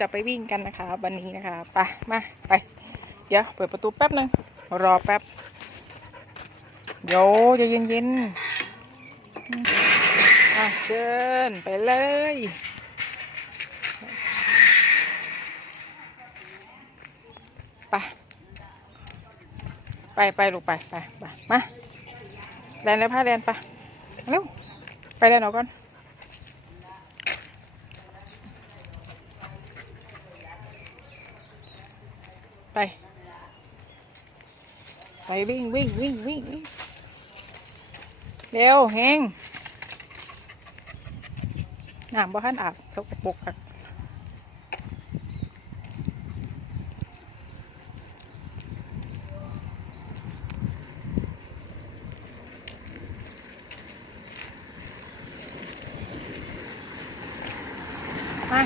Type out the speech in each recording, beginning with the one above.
จะไปวิ่งกันนะคะ วันนี้นะคะไปมาไป เดี๋ยวเปิดประตูแป๊บหนึ่งรอแป๊บเดี๋ยวจะเย็นๆอืมอะเชิญไปเลยไปไปไปลูกไปไปไปมาแลนแล้วพาแลนไปเร็วไปแลนออกก่อน ไป ไปวิ่งวิ่งวิ่งวิ่งเร็วเฮงน้ำบ่ทันอาบสกปรกค่ะมา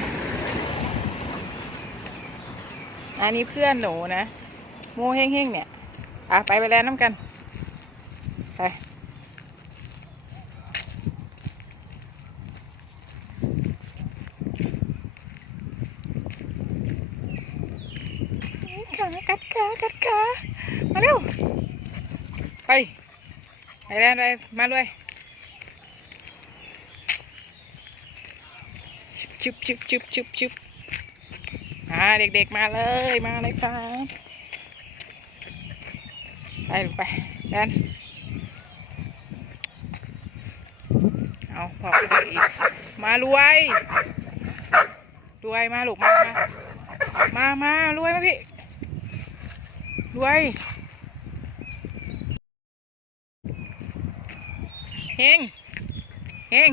อันนี้เพื่อนหนูนะ โมเฮงเฮงๆเนี่ย อะไปไปแล้วน้ำกัน ไปขากัดขากัดขามาเร็ว ไป ไปแล้วไปมาด้วยชุบชุบชุบชุบชุบอ่าเด็กๆมาเลย มาเลยครับ ไปลูกไปแดนเอาพอไปอีกมารวยรวยมาลูกมามา มารวยมาพี่รวยเฮงเฮง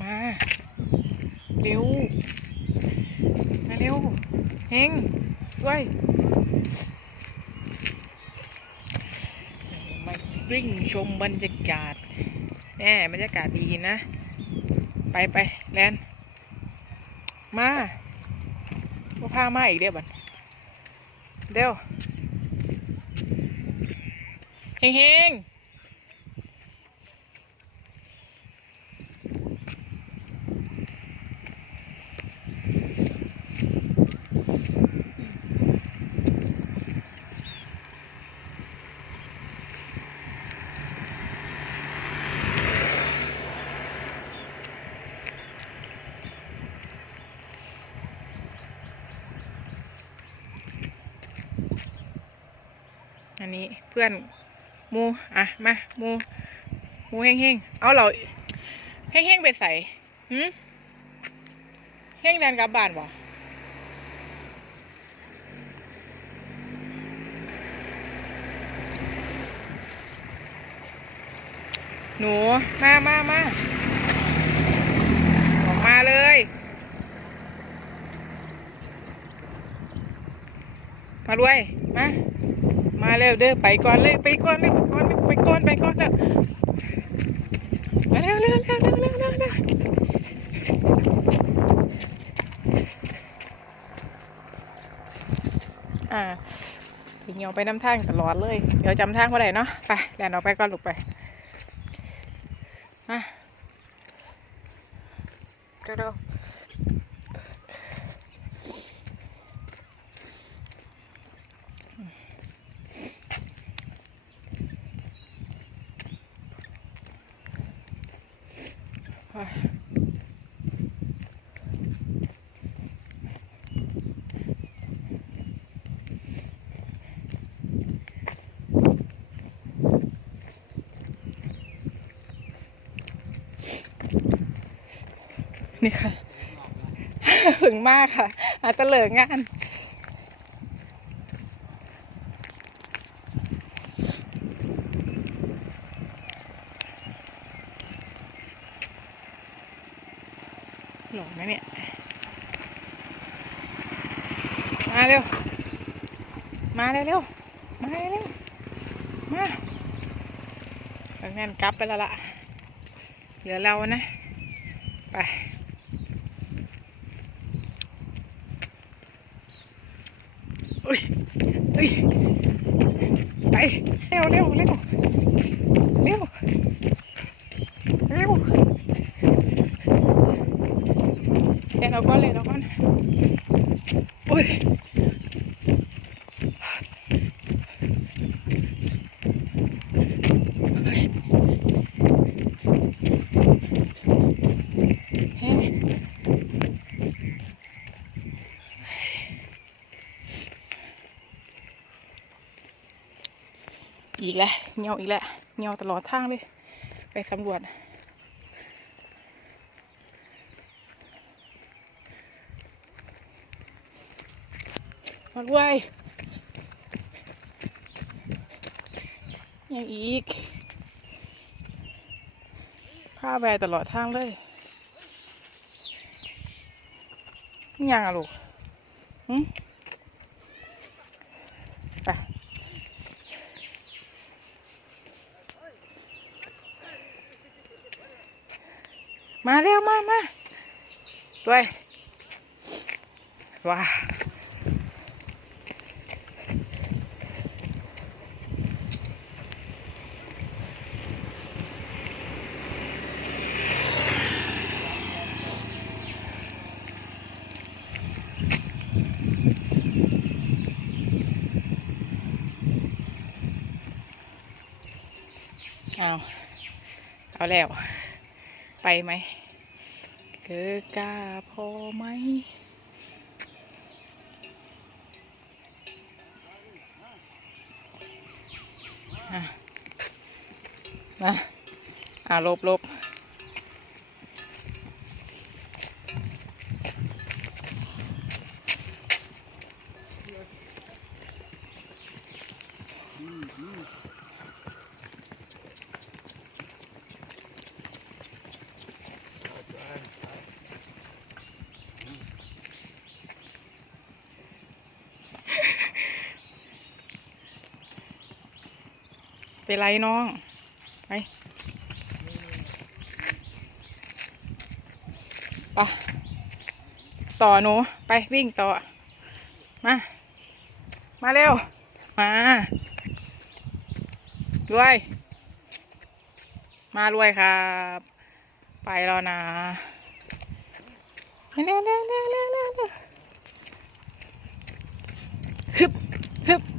มา เร็ว มาเร็ว เฮงด้วยมาวิ่งชมบรรยากาศแน่บรรยากาศดีนะ ไปไปแลนมาว่าพามาอีกเดียวบันเดี๋ยวเฮงเฮง พื่อนมูอะมามูมูเฮงเฮงเอาเราเฮงเฮงไปใส่หืมเฮงแดนกลับบ้านบ่หนู มามามาออกมาเลยมาด้วย มา มาเร็วเด้อไปก่อนเลยไปก่อนเลยก่อนไปก่อนไปก่อนเด้อมาเร็วเร็วเร็วเร็วเร็วเร็วเร็วอ่าเหี่ยวไปน้ำทางตลอดเลย เดี๋ยวจำทางว่าไรเนาะไปแลนออกไปก่อนลูกไปมาเร็วเนี่ค่ะถึงมากค่ะ อาจจะเหลืองานหลงไหมเนี่ย มาเร็ว มาเร็วเร็วมาเร็วเร็วมาทางนั้นกลับไปแล้วล่ะเดี๋ยวเรานะ ไป เอ้ยเอ้ยไปเร็วเร็วเร็วเร็วเร็วเดี๋ยวเราก็เลยเราก็โอ้ยเฮ้ย อีกแล้วเงียวอีกแล้วเงียวตลอดทางเลย ไปสำรวจมักไว้ยังอีกพาแวตลอดทางเลยยังอะลูกหืมไป มาเร็วมามาด้วยว้าเอาเอาแล้ว ไปไหมเกิดกล้าพอไหมอะมาอ่าลบลบ ไปไรน้อง ไปไปต่อหนูไปวิ่งต่อ มา มาเร็ว มาด้วย มาด้วยครับ ไปแล้วนะเร็วเร็วเร็วเร็วเร็วฮึบฮึบ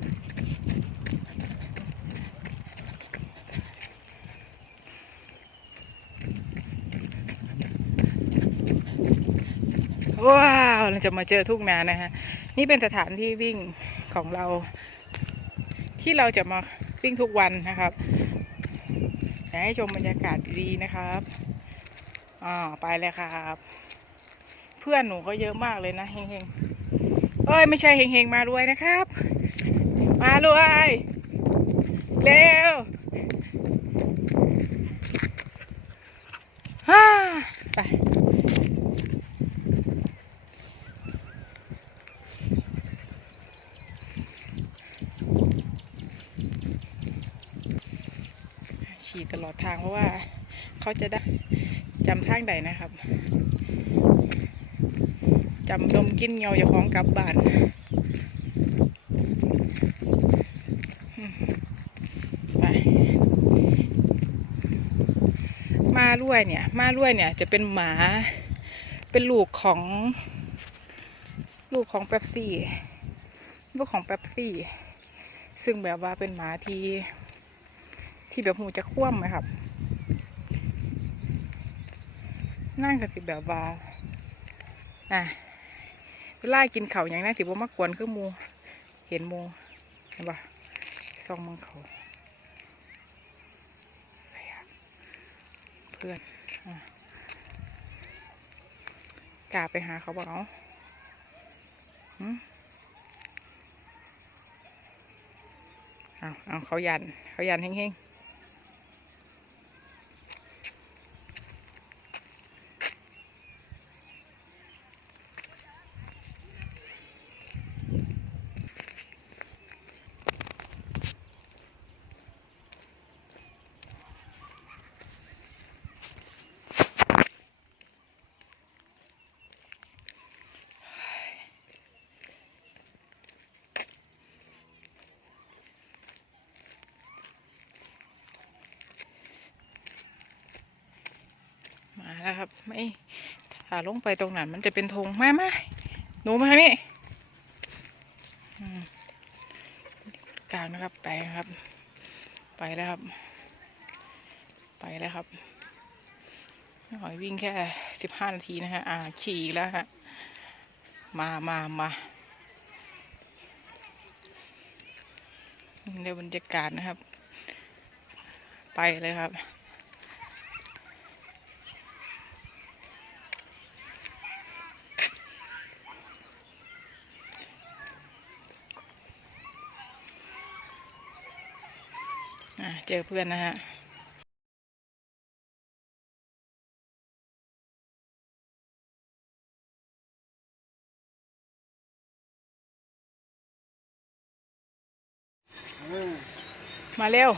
ว้าวเราจะมาเจอทุ่งนานะฮะนี่เป็นสถานที่วิ่งของเรา ที่เราจะมาวิ่งทุกวันนะครับอยากให้ชมบรรยากาศดีๆนะครับอ่าไปเลยครับ เพื่อนหนูก็เยอะมากเลยนะเฮงๆเอ้ยไม่ใช่เฮงๆมาด้วยนะครับ มาด้วยเร็วฮ่าไป ฉีดตลอดทางเพราะว่าเขาจะได้จำทางใดนะครับจำนมกินเงียอย่าของกลับบ้านไปมาล้วยเนี่ย มาล้วยเนี่ยจะเป็นหมาเป็นลูกของ ลูกของเป๊ปซี่ลูกของเป๊ปซี่ ซึ่งแบบว่าเป็นหมาที่ ที่แบบหูจะคว่ำไหมครับ นั่งกันสิแบบว่าอะเวลากินเขาอย่างนั้นถือว่ามากวนคือมูเห็นมูเห็นปะซองมังเขาเพื่อนอกล้าไปหาเขาบอกเอาหืมเอาเอาเขายัน เขายันเฮงแล้วครับ ไม่ถ้าลงไปตรงนั้นมันจะเป็นธงมามาหนูมาทางนี้กลางนะครับ ไปนะครับ ไปแล้วครับ ไปแล้วครับหอยวิ่งแค่สิบห้านาทีนะฮะ อ่า ขี่แล้วฮะ มามามาในบรรยากาศนะครับ ไปเลยครับ อ่าเจอเพื่อนนะฮะมาเร็ว